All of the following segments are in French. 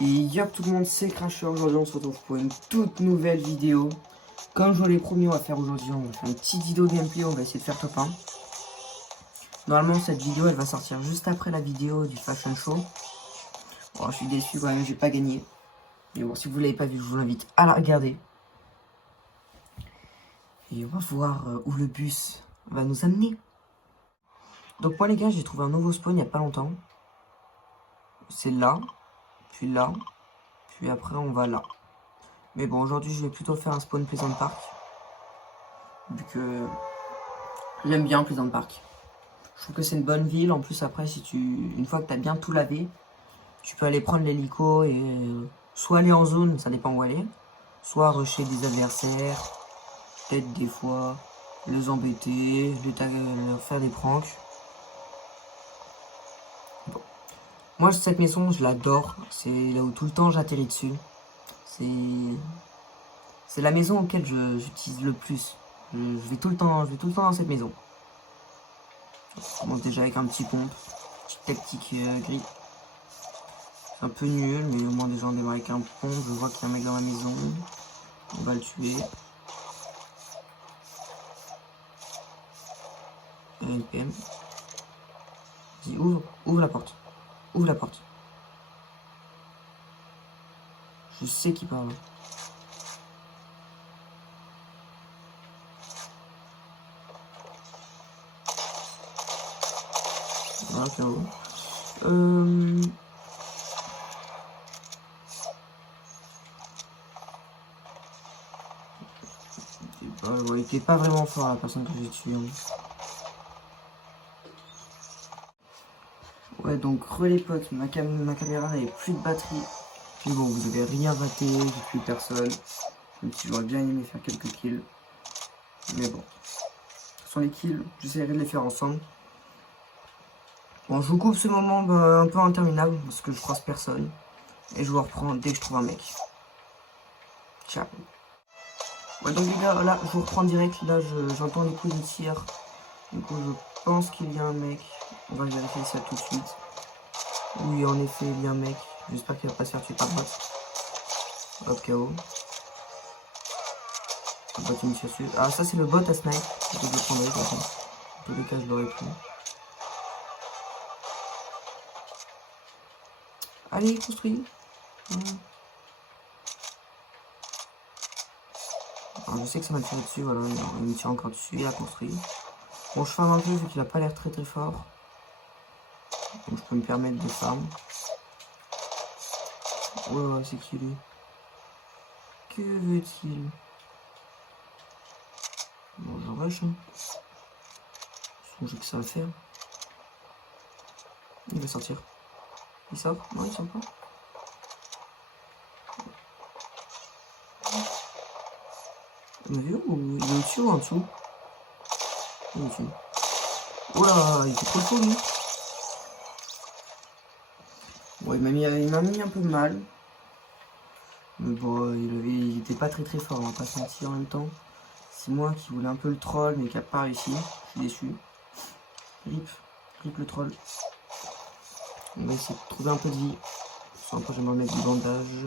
Et yop tout le monde, c'est Crasher. Aujourd'hui on se retrouve pour une toute nouvelle vidéo. Comme je vous l'ai promis, on va faire aujourd'hui, on va faire une petite vidéo gameplay, on va essayer de faire top 1. Normalement cette vidéo elle va sortir juste après la vidéo du fashion show. Bon, je suis déçu quand même, j'ai pas gagné. Mais bon, si vous l'avez pas vu, je vous invite à la regarder. Et on va voir où le bus va nous amener. Donc moi les gars, j'ai trouvé un nouveau spawn il y a pas longtemps. C'est là, puis là, puis après on va là. Mais bon, aujourd'hui, je vais plutôt faire un spawn Pleasant Park. Vu que j'aime bien Pleasant Park. Je trouve que c'est une bonne ville. En plus, après, si une fois que tu as bien tout lavé, tu peux aller prendre l'hélico et soit aller en zone, ça dépend où aller, soit rusher des adversaires, peut-être des fois les embêter, leur faire des pranks. Bon. Moi, cette maison, je l'adore. C'est là où tout le temps j'atterris dessus. C'est la maison auquel j'utilise le plus. Je vais tout le temps dans cette maison. Je commence déjà avec un petit pompe, petite tactique gris. C'est un peu nul, mais au moins déjà on démarre avec un pompe. Je vois qu'il y a un mec dans la maison. On va le tuer. NPM. Vas-y, ouvre la porte. Ouvre la porte. Je sais qu'il parle. Voilà, KO. Il était pas vraiment fort la personne que j'ai tuée. Ouais, donc relais potes, ma caméra n'avait plus de batterie. Puis bon, vous avez rien raté, j'ai plus personne. Même si j'aurais bien aimé faire quelques kills. Mais bon. Ce sont les kills, j'essaierai de les faire ensemble. Bon, je vous coupe ce moment un peu interminable parce que je croise personne. Et je vous reprends dès que je trouve un mec. Ciao. Ouais, donc les gars, là, je vous reprends direct. Là, j'entends les coups de tir. Du coup, je pense qu'il y a un mec. On va vérifier ça tout de suite. Oui, en effet, il y a un mec. J'espère qu'il va pas se faire tuer par bot. Hop, KO. Le bot, il me tire dessus. Ah, ça, c'est le bot à snipe. Je le prendrai, de toute façon. En tous les cas, je l'aurais pris. Allez, construis. Alors, je sais que ça m'a tiré dessus, voilà, il me tire encore dessus, il a construit. Bon, je farm un peu vu qu'il a pas l'air très fort. Donc je peux me permettre de farm. Ouais, c'est qu'il est. Que veut-il? Bon, je rush. Hein. J'ai que ça à faire. Il va sortir. Il sort? Non, il sort pas. Il m'a vu ou il est au-dessus ou en dessous? Il est au-dessus. Oh là, il était trop chaud lui. Bon, il m'a mis un peu mal. Mais bon, il était pas très fort, on va pas se mentir en même temps. C'est moi qui voulais un peu le troll, mais qui a pas réussi. Je suis déçu. Rip le troll. On va essayer de trouver un peu de vie. Sans après, je vais me remettre du bandage.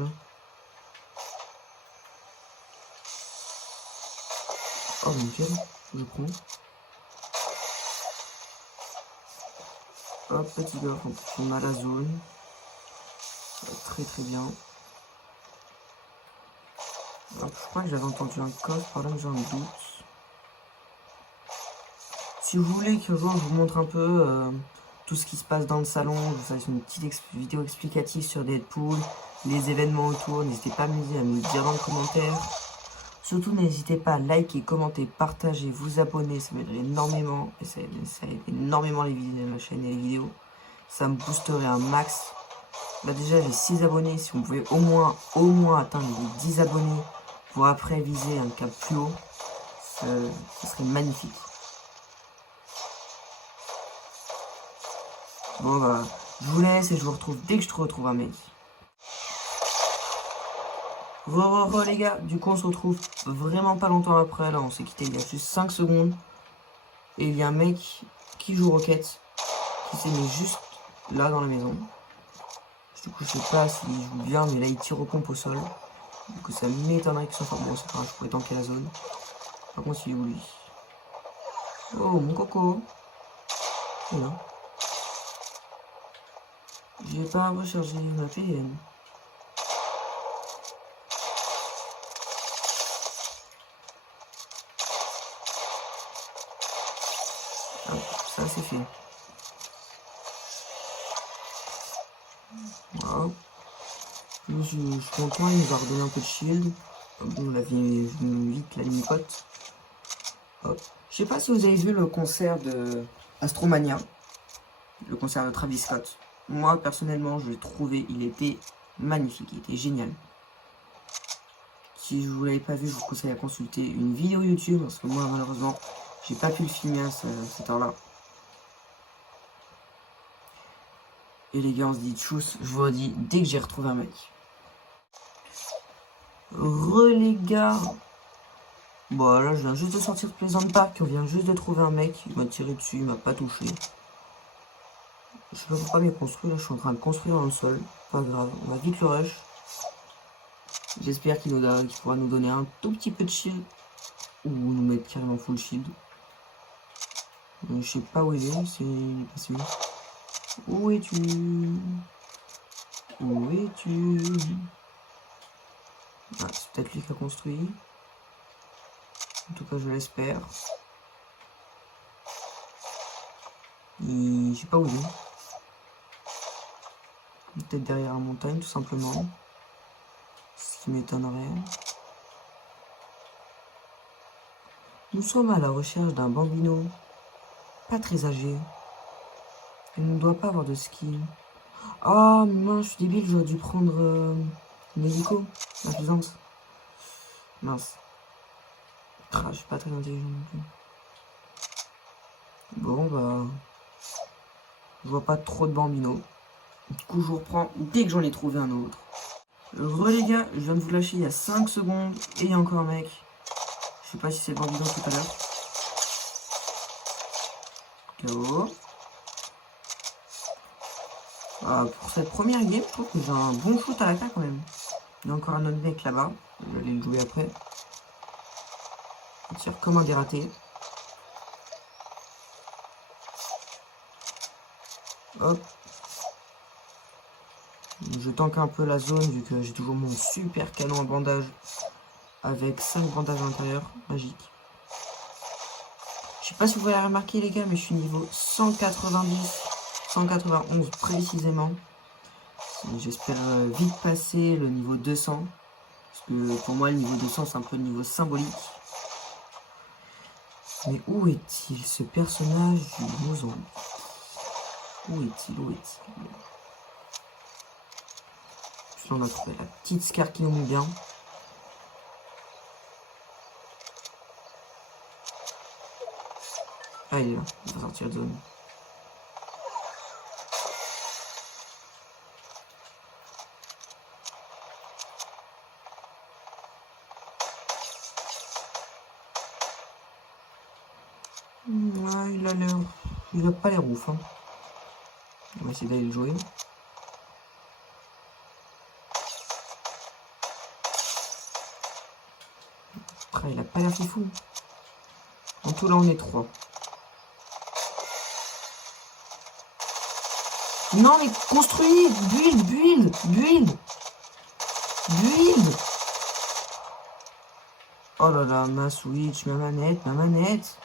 Oh, nickel. Je prends. Hop, petit gars, on a la zone. Ça va très bien. Hop, je crois que j'avais entendu un coffre, par là que j'ai un doute. Si vous voulez que je vous montre un peu tout ce qui se passe dans le salon, je vous fasse une petite vidéo explicative sur Deadpool, les événements autour, n'hésitez pas à me le dire dans les commentaires. Surtout n'hésitez pas à liker, commenter, partager, vous abonner, ça m'aiderait énormément. Et ça aide énormément la chaîne et les vidéos. Ça me boosterait un max. Là déjà j'ai 6 abonnés, si on pouvait au moins atteindre les 10 abonnés pour après viser un cap plus haut, ça serait magnifique. Bon bah, je vous laisse et je vous retrouve dès que je te retrouve un mec. Les gars, du coup on se retrouve vraiment pas longtemps après, là on s'est quitté il y a juste 5 secondes. Et il y a un mec qui joue Rocket, qui s'est mis juste là dans la maison. Du coup, je sais pas s'il joue bien, mais là, il tire au pompe au sol. Du coup, ça m'étonnerait qu'il soit fort. Bon, c'est pas grave, je pourrais tanker la zone. Par contre, il est où, lui? Oh, mon coco. Voilà. J'ai pas rechargé ma PN. Ah, ça, c'est fait. Voilà. Je suis content, il nous a redonné un peu de shield. On a vu vite la mini-pote. Je sais pas si vous avez vu le concert de Astromania, le concert de Travis Scott. Moi, personnellement, je l'ai trouvé, il était magnifique, il était génial. Si vous l'avez pas vu, je vous conseille à consulter une vidéo YouTube, parce que moi, malheureusement, j'ai pas pu le filmer à cette heure-là. Et les gars, on se dit tchuss, je vous redis dès que j'ai retrouvé un mec. Les gars. Bon, là, je viens juste de sortir de Pleasant Park, on vient juste de trouver un mec, il m'a tiré dessus, il m'a pas touché. Je sais pas pourquoi bien construire, là, je suis en train de construire dans le sol. Pas grave, on va vite le rush. J'espère qu'il pourra nous donner un tout petit peu de shield. Ou nous mettre carrément full shield. Je sais pas où il est, il est passé où? Où es-tu? Où es-tu? Ah, c'est peut-être lui qui a construit. En tout cas, je l'espère. Je sais pas où il est. Peut-être derrière la montagne, tout simplement. Ce qui m'étonnerait. Nous sommes à la recherche d'un bambino. Pas très âgé. Il ne doit pas avoir de ski. Ah, mince, je suis débile, j'aurais dû prendre une hélico, la plaisance. Mince. Ah, je suis pas très intelligent non plus. Bon, bah... Je vois pas trop de bambinos. Du coup, je vous reprends dès que j'en ai trouvé un autre. Les gars, je viens de vous lâcher il y a 5 secondes. Et il y a encore un mec. Je sais pas si c'est le bambino tout à l'heure. KO. Pour cette première game, je trouve que j'ai un bon shoot à l'attaque quand même. Il y a encore un autre mec là-bas. Je vais aller le jouer après. Il tire comme un dératé. Hop. Je tank un peu la zone vu que j'ai toujours mon super canon en bandage. Avec 5 bandages à l'intérieur. Magique. Je sais pas si vous avez remarqué les gars, mais je suis niveau 190. 191 précisément. J'espère vite passer le niveau 200. Parce que pour moi le niveau 200 c'est un peu le niveau symbolique. Mais où est-il ce personnage du Mozambique? Où est-il? Où est-il? Puis on a trouvé la petite Scar qui nous met bien. Ah il est là, il va sortir de zone. Ouais, il a l'air... Il a pas l'air ouf. Hein. On va essayer d'aller le jouer. Après, il a pas l'air fifou. En tout, là, on est 3. Non, mais construis! Build, build, build! Build! Oh là là, ma Switch, ma manette, ma manette!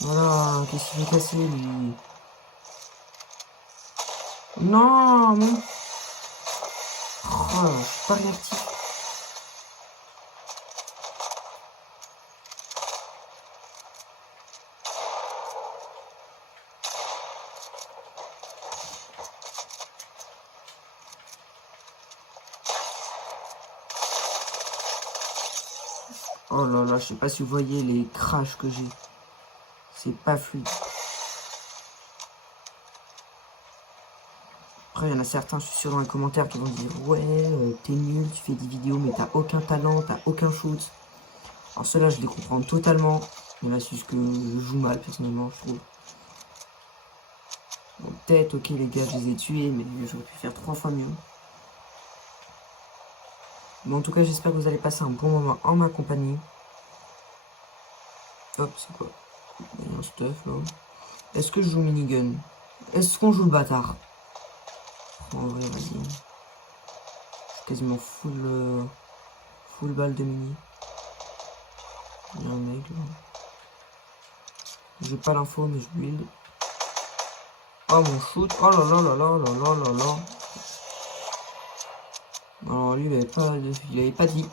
Voilà, qu'est-ce qu'il fait casser lui? Non, mais... Oh, je suis pas réactif. Oh là là, je sais pas si vous voyez les crashs que j'ai. C'est pas fluide. Après, il y en a certains, je suis sûr, dans les commentaires qui vont dire ouais, t'es nul, tu fais des vidéos, mais t'as aucun talent, t'as aucun shoot. Alors ceux-là, je les comprends totalement. Mais là, c'est juste que je joue mal, personnellement, je trouve. tête, ok les gars, je les ai tués, mais j'aurais pu faire 3 fois mieux. Bon, en tout cas, j'espère que vous allez passer un bon moment en ma compagnie. Hop, c'est quoi? Il y a un stuff là. Est-ce que je joue minigun? Est-ce qu'on joue le bâtard? En vrai, vas-y. Je suis quasiment full balle de mini. Il y a un mec là. J'ai pas l'info, mais je build. Oh mon shoot. Oh là là là là là là là là. Alors lui, il avait pas dit.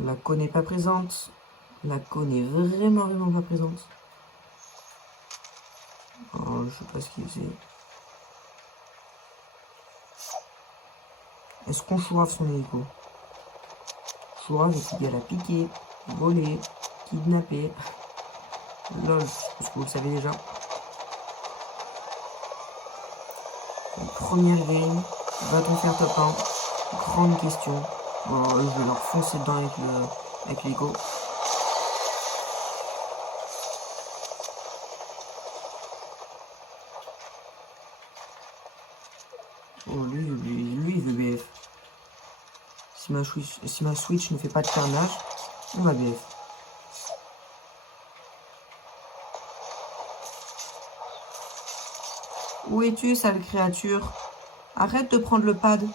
La co n'est pas présente. La co n'est vraiment pas présente. Oh, je sais pas ce qu'il faisait. Est-ce qu'on chourave son hélico? Chourave est égal à piquer, voler, kidnapper. Lol, je pense que vous le savez déjà. Première game, va-t-on faire top 1? Grande question. Bon, je vais leur foncer dedans avec l'hélico. Oh, lui, il veut BF. Si ma Switch ne fait pas de carnage, on va BF. Où es-tu, sale créature? Arrête de prendre le pad.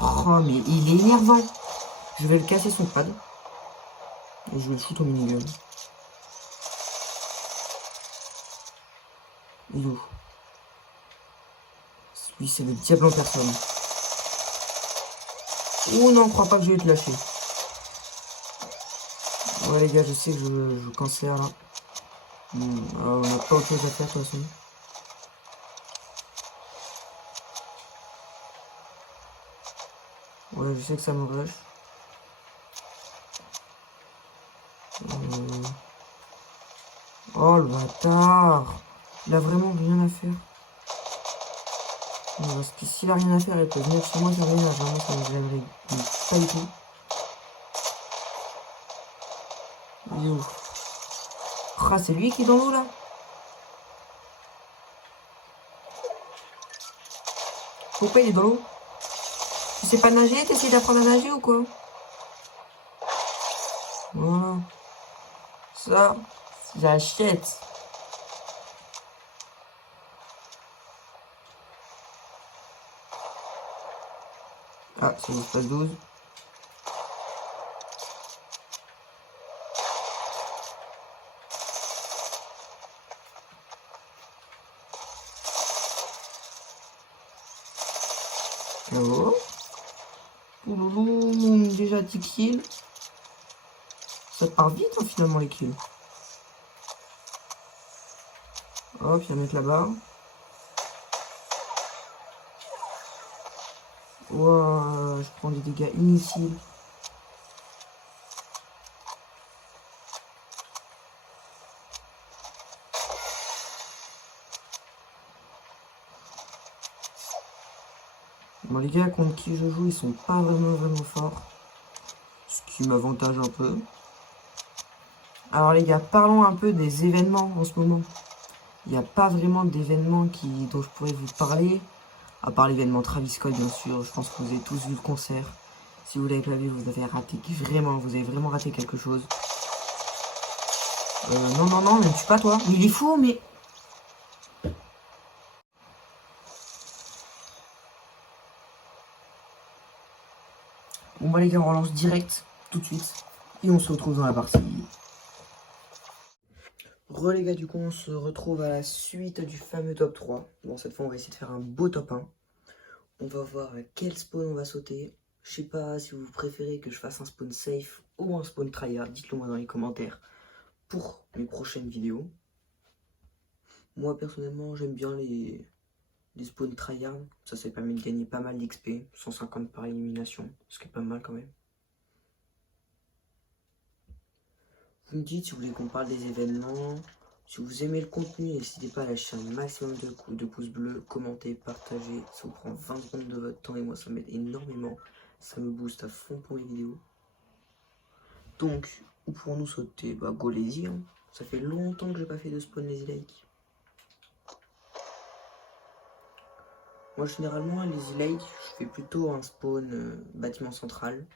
Oh, mais il est énervant. Je vais le casser son pad. Et je vais le shoot au minigun. Il est où? Lui, c'est le diable en personne. Oh non, crois pas que je vais te lâcher. Ouais, les gars, je sais que je cancère là. On n'a pas autre chose à faire de toute façon. Ouais, je sais que ça me rush. Oh le bâtard! Il a vraiment rien à faire. Parce que s'il a rien à faire, il peut venir chez moi faire rien. Vraiment, ça me gênerait pas du tout. Il est où? Ah, c'est lui qui est dans l'eau là? Pourquoi il est dans l'eau? Tu sais pas nager? T'essayes d'apprendre à nager ou quoi? Voilà. Ça, j'achète. Ah, c'est une espace 12. Oh. Ouloulou, déjà 10 kills. Ça part vite hein, finalement les kills. Hop, il va mettre là-bas. Ouah, je prends des dégâts inutiles. Bon les gars contre qui je joue, ils sont pas vraiment forts. Ce qui m'avantage un peu. Alors les gars, parlons un peu des événements en ce moment. Il n'y a pas vraiment d'événements dont je pourrais vous parler. À part l'événement Travis Scott bien sûr, je pense que vous avez tous vu le concert. Si vous ne l'avez pas vu, vous avez vraiment raté quelque chose. Non, ne me tue pas toi. Mais il est fou, mais... Bon bah les gars, on relance direct, tout de suite. Et on se retrouve dans la partie. Les gars, du coup, on se retrouve à la suite du fameux top 3. Bon, cette fois, on va essayer de faire un beau top 1. On va voir à quel spawn on va sauter. Je sais pas si vous préférez que je fasse un spawn safe ou un spawn tryhard. Dites-le moi dans les commentaires pour mes prochaines vidéos. Moi, personnellement, j'aime bien les spawns tryhard. Ça permet de gagner pas mal d'XP. 150 par élimination, ce qui est pas mal quand même. Vous me dites si vous voulez qu'on parle des événements. Si vous aimez le contenu, n'hésitez pas à lâcher un maximum de pouces bleus, commenter, partager. Ça vous prend 20 secondes de votre temps et moi ça m'aide énormément. Ça me booste à fond pour les vidéos. Donc, où pourrons-nous sauter? Bah, go lazy, hein. Ça fait longtemps que j'ai pas fait de spawn lazy lake. Moi, généralement, à lazy lake, je fais plutôt un spawn bâtiment central.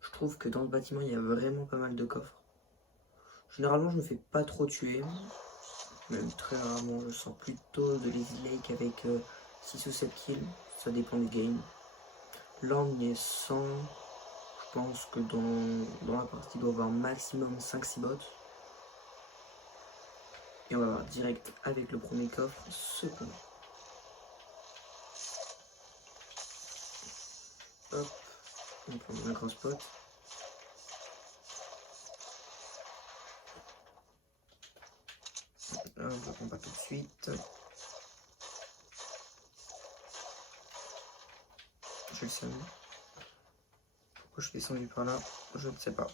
Je trouve que dans le bâtiment, il y a vraiment pas mal de coffres. Généralement, je me fais pas trop tuer. Même très rarement, je sors plutôt de lazy lake avec 6 ou 7 kills. Ça dépend du game. Là, on y est 100. Je pense que dans la partie, il doit y avoir maximum 5-6 bots. Et on va voir direct avec le premier coffre ce qu'on a. Hop, on prend un gros spot. On ne prend pas tout de suite. Je le sais. Pourquoi je suis descendu par là? Je ne sais pas.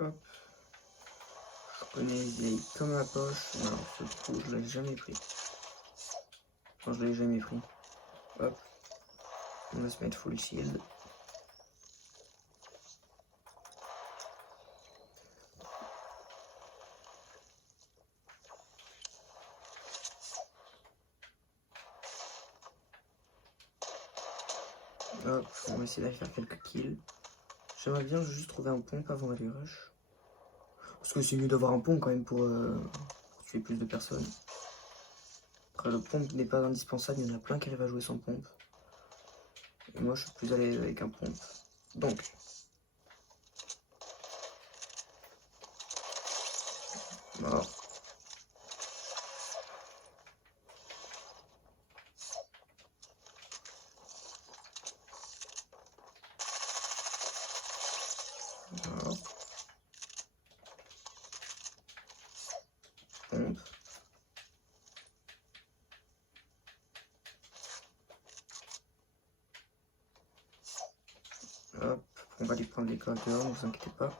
Hop. Je connais les vieilles comme ma poche. Non, ce trou, je l'ai jamais pris. Enfin, je l'ai jamais pris. Hop. On va se mettre full shield. Hop, on va essayer d'aller faire quelques kills. J'aimerais bien juste trouver un pompe avant d'aller rush. Parce que c'est mieux d'avoir un pompe quand même pour tuer plus de personnes. Après, le pompe n'est pas indispensable, il y en a plein qui arrivent à jouer sans pompe. Et moi, je suis plus à l'aise avec un pompe. Donc, mort. Mort. Pompe. Hop, on va lui prendre les corps dehors, ne vous inquiétez pas.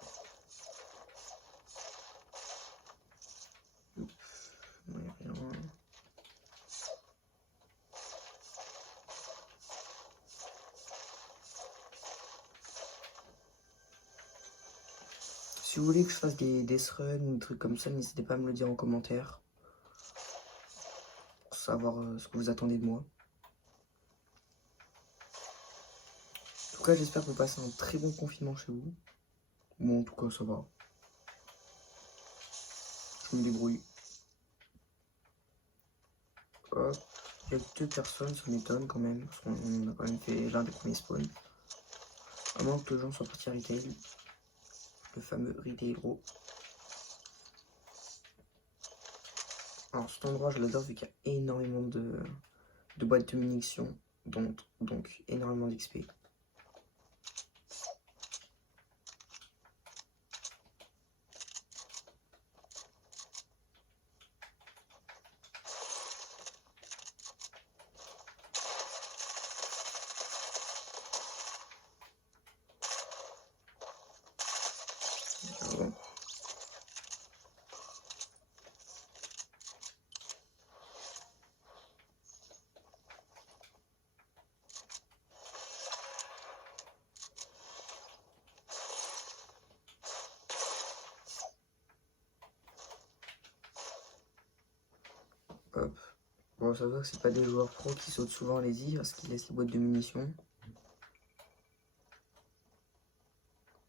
Non, y a rien. Si vous voulez que je fasse des runs ou des trucs comme ça, n'hésitez pas à me le dire en commentaire. Pour savoir ce que vous attendez de moi. En tout cas, j'espère que vous passez un très bon confinement chez vous. Bon, en tout cas, ça va. Je me débrouille. Hop. Il y a 2 personnes, ça m'étonne quand même. Parce qu'on a quand même fait l'un des premiers spawns. À moins que les gens soient partis à retail. Le fameux retail gros. Alors cet endroit, je l'adore vu qu'il y a énormément de boîtes de munitions. Donc énormément d'XP. Hop. Bon, ça se voit que c'est pas des joueurs pro qui sautent souvent les îles parce qu'ils laissent les boîtes de munitions.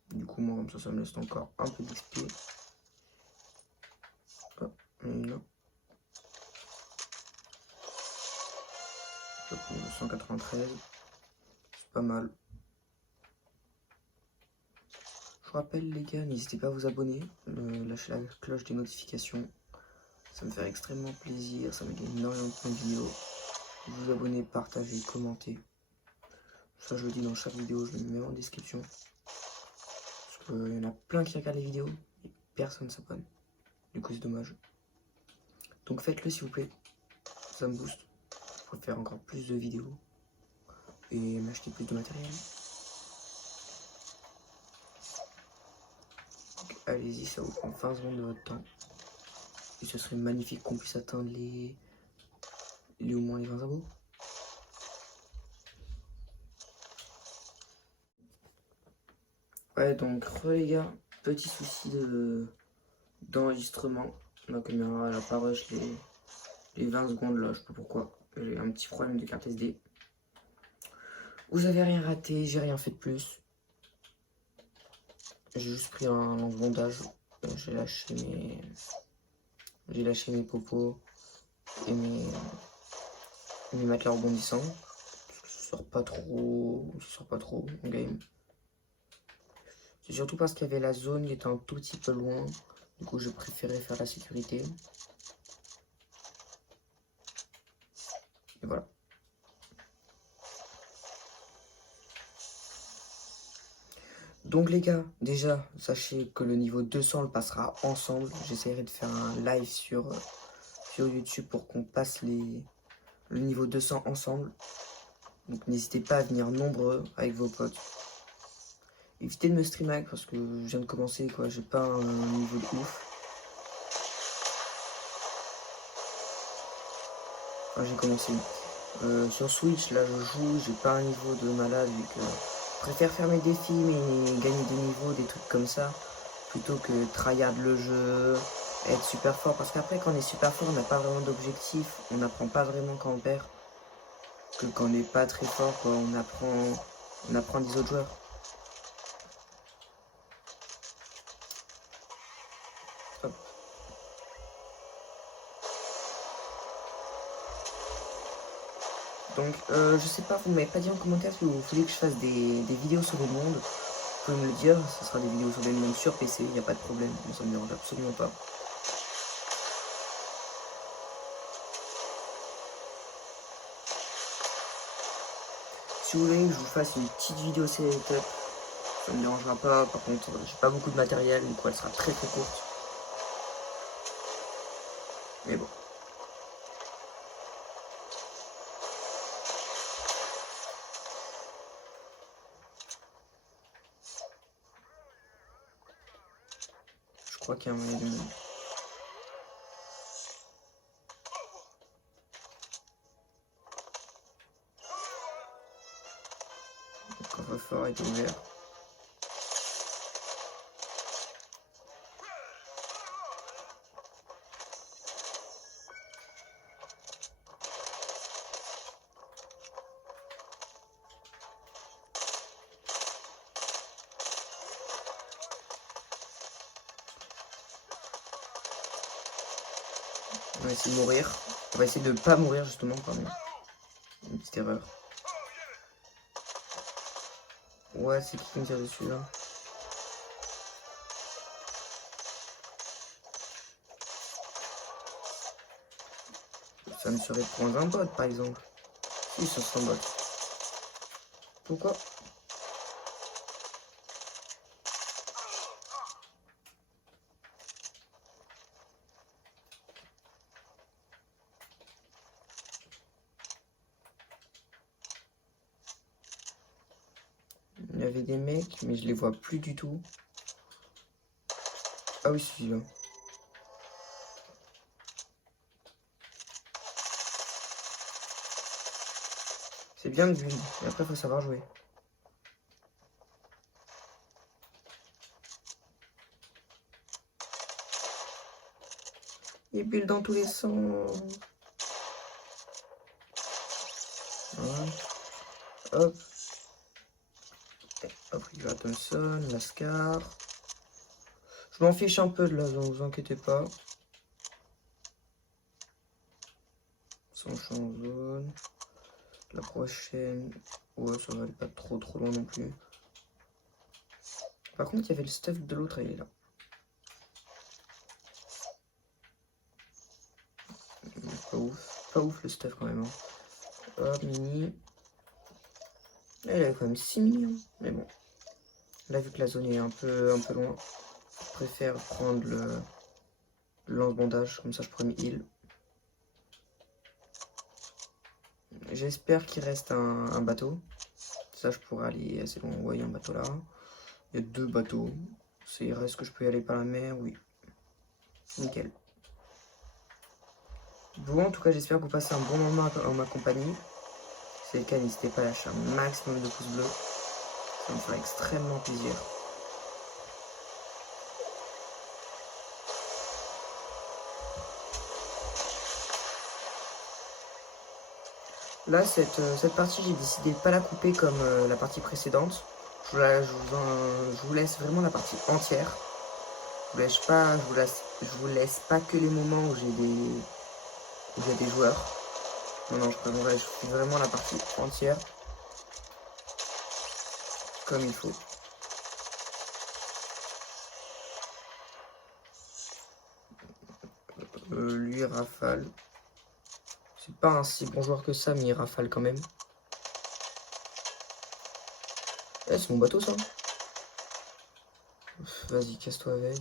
Du coup, moi, comme ça me laisse encore un peu d'XP. Hop, on est là. Hop, 193. C'est pas mal. Je vous rappelle, les gars, n'hésitez pas à vous abonner. Lâchez la cloche des notifications. Ça me fait extrêmement plaisir. Ça me gagne énormément de points de vidéo. Vous abonnez, partagez, commentez. Ça, je le dis dans chaque vidéo, je le mets en description. Parce qu'il y en a plein qui regardent les vidéos et personne ne s'abonne. Du coup, c'est dommage. Donc faites-le s'il vous plaît. Ça me booste pour faire encore plus de vidéos. et m'acheter plus de matériel. Allez-y, ça vous prend 20 secondes de votre temps. Et ce serait magnifique qu'on puisse atteindre les au moins les 20 abos. Ouais, donc les gars, petit souci d'enregistrement. Ma caméra elle a pas rush les 20 secondes là, je sais pas pourquoi. J'ai un petit problème de carte SD. Vous avez rien raté, j'ai rien fait de plus. J'ai juste pris un lance-bondage. J'ai lâché mes popos et mes matelas rebondissants. Ça sort pas trop en game. C'est surtout parce qu'il y avait la zone qui était un tout petit peu loin. Du coup, j'ai préféré faire la sécurité. Et voilà. Donc les gars, déjà, sachez que le niveau 200 le passera ensemble. J'essaierai de faire un live sur YouTube pour qu'on passe le niveau 200 ensemble. Donc n'hésitez pas à venir nombreux avec vos potes. Évitez de me stream avec parce que je viens de commencer, quoi. J'ai pas un niveau de ouf. Enfin, j'ai commencé. Sur Switch, là, je joue. J'ai pas un niveau de malade vu que je préfère faire mes défis, mais gagner des niveaux, des trucs comme ça, plutôt que tryhard le jeu, être super fort. Parce qu'après, quand on est super fort, on n'a pas vraiment d'objectif. On n'apprend pas vraiment quand on perd. Que quand on n'est pas très fort, quoi, on apprend des autres joueurs. Hop. Donc, je sais pas, vous m'avez pas dit en commentaire si vous voulez que je fasse des vidéos sur le monde. Vous pouvez me le dire, ce sera des vidéos sur le monde sur PC, il n'y a pas de problème, ça me dérange absolument pas. Si vous voulez que je vous fasse une petite vidéo setup, ça me dérangera pas. Par contre, j'ai pas beaucoup de matériel, donc elle sera très très courte. Mais bon. Je crois qu'il y a un moyen de... Le coffre-fort est ouvert. On va essayer de mourir. On va essayer de pas mourir justement, pardon. Une petite erreur. Ouais, c'est qui me tire dessus là? Ça me serait pour un bot par exemple. Si, ça serait un bot. Pourquoi? Il y avait des mecs, mais je les vois plus du tout. Ah oui, celui-là. C'est bien de build, mais après, faut savoir jouer. Il build dans tous les sens. Voilà. Hop. Après, il va Thompson, Lascar. Je m'en fiche un peu de la zone, vous inquiétez pas. Sans champ en zone. La prochaine. Ouais, ça va aller pas trop loin non plus. Par contre, il y avait le stuff de l'autre, il est là. Pas ouf le stuff quand même. Hein. Hop, mini. Il avait quand même 6 millions. Mais bon. Là, vu que la zone est un peu loin, je préfère prendre le lance-bandage. Comme ça, je pourrais me heal. J'espère qu'il reste un bateau. Ça, je pourrais aller assez loin. Ouais, il y a un bateau là. Il y a 2 bateaux. Est-ce que je peux y aller par la mer? Oui. Nickel. Bon, en tout cas, j'espère que vous passez un bon moment en ma compagnie. Si c'est le cas, n'hésitez pas à lâcher un maximum de pouces bleus. Ça me fera extrêmement plaisir. Là, cette partie, j'ai décidé de pas la couper comme la partie précédente. Je vous laisse vraiment la partie entière. Je vous laisse pas que les moments où il y a des joueurs. Non, je fais vraiment la partie entière. Comme il faut. Lui, rafale. C'est pas un si bon joueur que ça, mais il rafale quand même. Eh, c'est mon bateau, ça. Vas-y, casse-toi avec.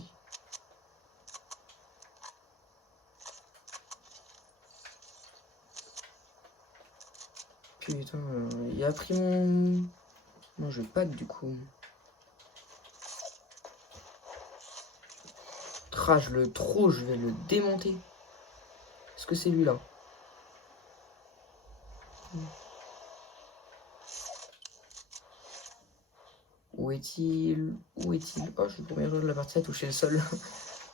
Putain, il a pris mon... Non, je vais pas du coup. Je le trop, je vais le démonter. Est-ce que c'est lui là? Où est-il? Où est-il? Oh, je suis le premier joueur de la partie à toucher le sol.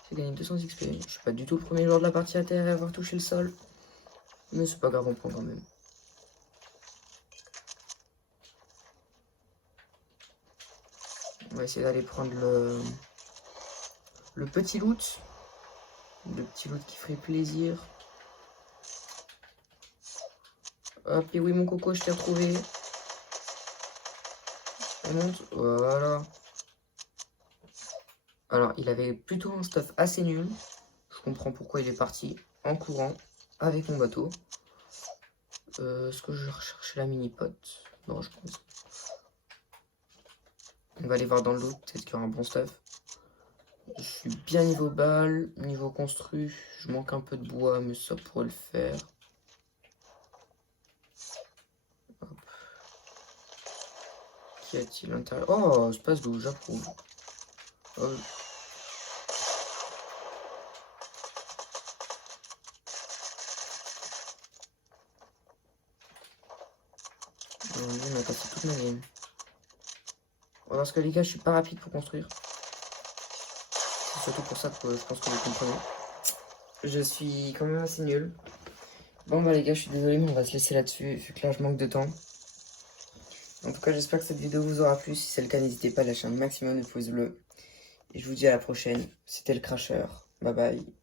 J'ai gagné 200 XP. Je suis pas du tout le premier joueur de la partie à terre à avoir touché le sol. Mais c'est pas grave, on prend quand même. On va essayer d'aller prendre le petit loot. Le petit loot qui ferait plaisir. Hop, et oui mon coco, je t'ai retrouvé. On monte, voilà. Alors, il avait plutôt un stuff assez nul. Je comprends pourquoi il est parti en courant avec mon bateau. Est-ce que je vais rechercher la mini-pote? Non, je pense. On va aller voir dans le loot, peut-être qu'il y aura un bon stuff. Je suis bien niveau balle, niveau construit. Je manque un peu de bois, mais ça pourrait le faire. Hop. Qu'y a-t-il à l'intérieur? Oh, espace d'eau, j'approuve. Oh. On a cassé toute ma game. Parce que les gars, je suis pas rapide pour construire. C'est surtout pour ça que je pense que vous comprenez. Je suis quand même assez nul. Bon bah les gars, je suis désolé, mais on va se laisser là-dessus, vu que là je manque de temps. En tout cas, j'espère que cette vidéo vous aura plu. Si c'est le cas, n'hésitez pas à lâcher un maximum de pouces bleus. Et je vous dis à la prochaine. C'était le Crasher. Bye bye.